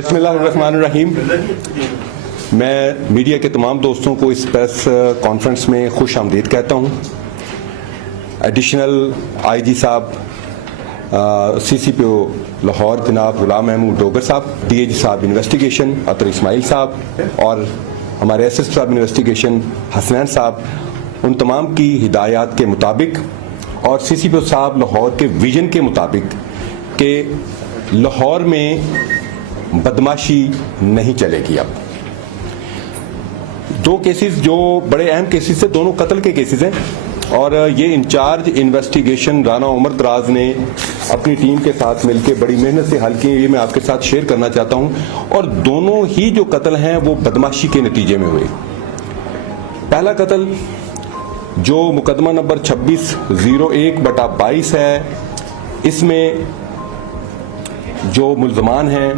बिस्मिल्लाहिर्रहमानिर्रहीम। मैं मीडिया के तमाम दोस्तों को इस प्रेस कॉन्फ्रेंस में खुश आमदीद कहता हूँ। एडिशनल आईजी साहब, CCPO लाहौर जनाब गुलाम महमूद डोगर साहब, DIG साहब इन्वेस्टिगेशन अतर इस्माइल साहब और हमारे SS साहब इन्वेस्टिगेशन हसनैन साहब, उन तमाम की हिदायत के मुताबिक और CCPO साहब लाहौर के विजन के मुताबिक कि लाहौर में बदमाशी नहीं चलेगी। अब दो केसेस जो बड़े अहम केसेस हैं, दोनों कत्ल के केसेस हैं और ये इंचार्ज इन्वेस्टिगेशन राना उमर दराज ने अपनी टीम के साथ मिलकर बड़ी मेहनत से हल किए। ये मैं आपके साथ शेयर करना चाहता हूं। और दोनों ही जो कत्ल हैं वो बदमाशी के नतीजे में हुए। पहला कत्ल जो मुकदमा नंबर 2601/22 है, इसमें जो मुल्जमान हैं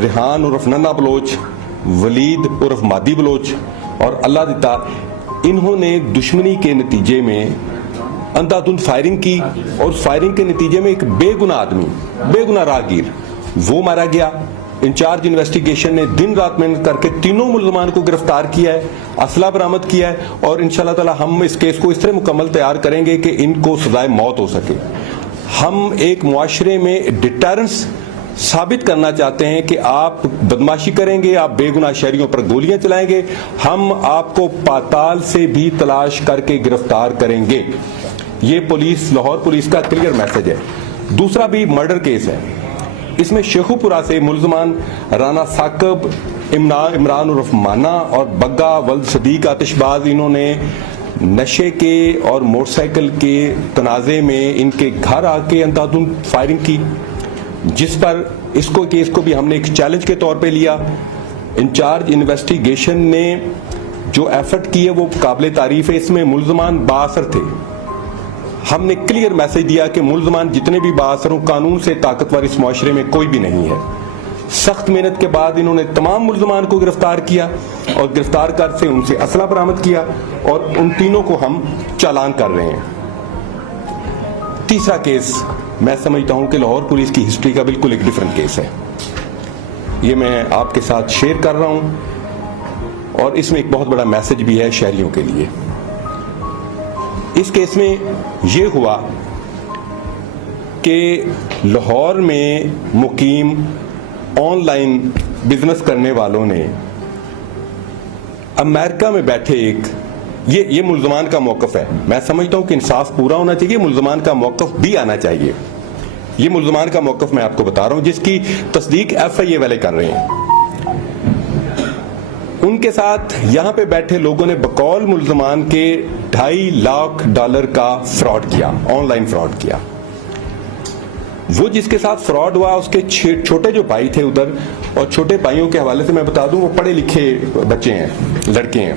रिहान उर्फ नन्ना बलोच, वलीद उर्फ मादी बलोच और अल्लाह दिता, इन्होंने दुश्मनी के नतीजे में अंधाधुंध फायरिंग की और फायरिंग के नतीजे में एक बेगुनाह आदमी, बेगुनाह राहगीर, वो मारा गया। इंचार्ज इन्वेस्टिगेशन ने दिन रात मेहनत करके तीनों मुल्जमान को गिरफ्तार किया है, असला बरामद किया है और इंशाअल्लाह ताला हम इस केस को इस तरह मुकम्मल तैयार करेंगे कि इनको सजाए मौत हो सके। हम एक मुआशरे में डिटरेंस साबित करना चाहते हैं कि आप बदमाशी करेंगे, आप बेगुनाह शहरियों पर गोलियां चलाएंगे, हम आपको पाताल से भी तलाश करके गिरफ्तार करेंगे। ये पुलिस, लाहौर पुलिस का क्लियर मैसेज है। दूसरा भी मर्डर केस है। इसमें शेखुपुरा से मुल्जमान राना साकब, इमरान उर्फ माना और बग्गा वल्द सदीक आतिशबाज, इन्होंने नशे के और मोटरसाइकिल के तनाजे में इनके घर आके अंधाधुंध फायरिंग की, जिस पर इसको केस को भी हमने एक चैलेंज के तौर पे लिया। इंचार्ज इन्वेस्टिगेशन ने जो एफर्ट किए वो काबिल तारीफ है। इसमें मुल्जमान बाअसर थे। हमने क्लियर मैसेज दिया कि मुल्जमान जितने भी बाअसर हों, कानून से ताकतवर इस मुआशरे में कोई भी नहीं है। सख्त मेहनत के बाद इन्होंने तमाम मुल्जमान को गिरफ्तार किया और गिरफ्तार कर से उनसे असला बरामद किया और उन तीनों को हम चालान कर रहे हैं। तीसरा केस मैं समझता हूं कि लाहौर पुलिस की हिस्ट्री का बिल्कुल एक डिफरेंट केस है। ये मैं आपके साथ शेयर कर रहा हूं और इसमें एक बहुत बड़ा मैसेज भी है शहरियों के लिए। इस केस में यह हुआ कि लाहौर में मुकीम ऑनलाइन बिजनेस करने वालों ने अमेरिका में बैठे एक, ये मुल्जमान का मौकफ है। मैं समझता हूं कि इंसाफ पूरा होना चाहिए, मुल्जमान का मौकफ भी आना चाहिए। ये मुल्जमान का मौकफ मैं आपको बता रहा हूं, जिसकी तस्दीक FIA वाले कर रहे हैं। उनके साथ यहां पे बैठे लोगों ने बकौल मुल्जमान के $2.5 लाख का फ्रॉड किया, ऑनलाइन फ्रॉड किया। वो जिसके साथ फ्रॉड हुआ उसके छोटे जो भाई थे उधर, और छोटे भाइयों के हवाले से मैं बता दूं वो पढ़े लिखे बच्चे हैं, लड़के हैं,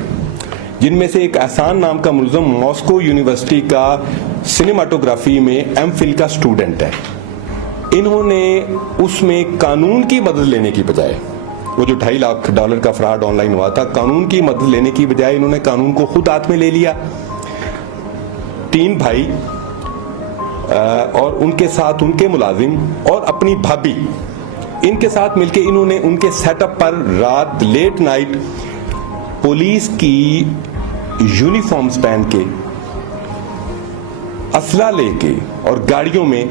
जिनमें से एक एहसान नाम का मुल्जम मॉस्को यूनिवर्सिटी का सिनेमाटोग्राफी में MPhil का स्टूडेंट है। इन्होंने उसमें कानून की मदद लेने की बजाय, वो जो $2.5 लाख का फ्रॉड ऑनलाइन हुआ था, कानून की मदद लेने की बजाय इन्होंने कानून को खुद हाथ में ले लिया। 3 भाई और उनके साथ उनके मुलाजिम और अपनी भाभी, इनके साथ मिलकर इन्होंने उनके सेटअप पर रात लेट नाइट पुलिस की यूनिफॉर्म्स पहन के, असला लेके और गाड़ियों में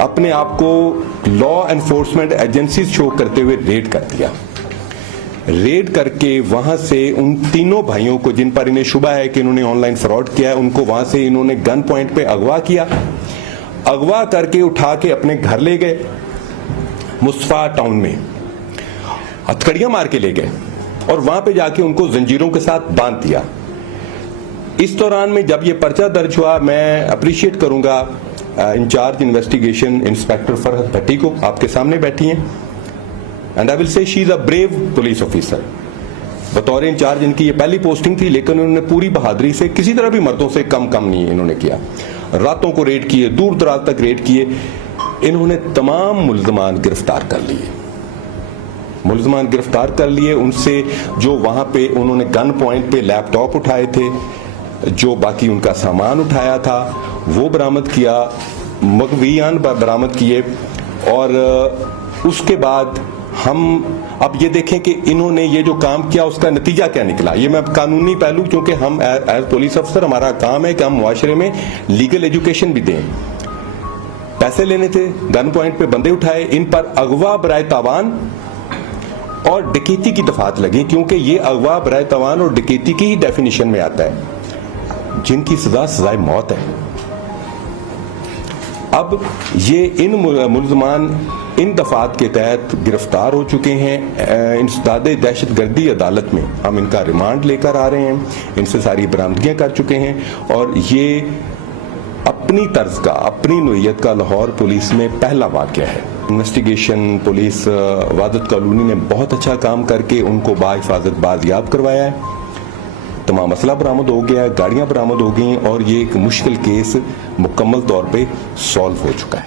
अपने आप को लॉ एनफोर्समेंट एजेंसीज शो करते हुए रेड कर दिया। रेड करके वहां से उन तीनों भाइयों को, जिन पर इन्हें शुबा है कि इन्होंने ऑनलाइन फ्रॉड किया है, उनको वहां से इन्होंने गन पॉइंट पे अगवा किया। अगवा करके उठा के अपने घर ले गए, मुस्तफा टाउन में हथकड़ियां मार के ले गए और वहां पे जाके उनको जंजीरों के साथ बांध दिया। इस दौरान में जब ये पर्चा दर्ज हुआ, मैं अप्रिशिएट करूंगा इंचार्ज इन्वेस्टिगेशन इंस्पेक्टर फरहत भट्टी को, आपके सामने बैठी हैं, and I will say she is a brave police officer. बतौर इंचार्ज इनकी ये पहली पोस्टिंग थी, लेकिन उन्होंने पूरी बहादुरी से, किसी तरह भी मर्दों से कम नहीं इन्होंने किया। रातों को रेड किए, दूर दराज तक रेड किए। इन्होंने तमाम मुल्जमान गिरफ्तार कर लिए, मुल्जमान गिरफ्तार कर लिए। उनसे जो वहां पे उन्होंने गन पॉइंट पे लैपटॉप उठाए थे, जो बाकी उनका सामान उठाया था वो बरामद किया, मगवियान बरामद किए और उसके बाद हम अब ये देखें कि इन्होंने ये जो काम किया उसका नतीजा क्या निकला। ये मैं कानूनी पहलू, क्योंकि हम एज पुलिस अफसर हमारा काम है कि हम मुआशरे में लीगल एजुकेशन भी दें। पैसे लेने थे, गन पॉइंट पे बंदे उठाए, इन पर अगवा बराए तावान और डकैती की दफात लगी, क्योंकि ये अगवा बराए तावान और डकैती की ही डेफिनेशन में आता है, जिनकी सजाए मौत है। अब ये इन मुल्ज़मान इन दफात के तहत गिरफ्तार हो चुके हैं। इंसदादे दहशतगर्दी अदालत में हम इनका रिमांड लेकर आ रहे हैं, इनसे सारी बरामदगियां कर चुके हैं और ये अपनी तर्ज का, अपनी नोयत का लाहौर पुलिस में पहला वाक़या है। इन्वेस्टिगेशन पुलिस वादत कॉलोनी ने बहुत अच्छा काम करके उनको बाहिफाजत बाजियाब करवाया है। तमाम असला बरामद हो गया, गाड़ियां बरामद हो गई और ये एक मुश्किल केस मुकम्मल तौर पे सॉल्व हो चुका है।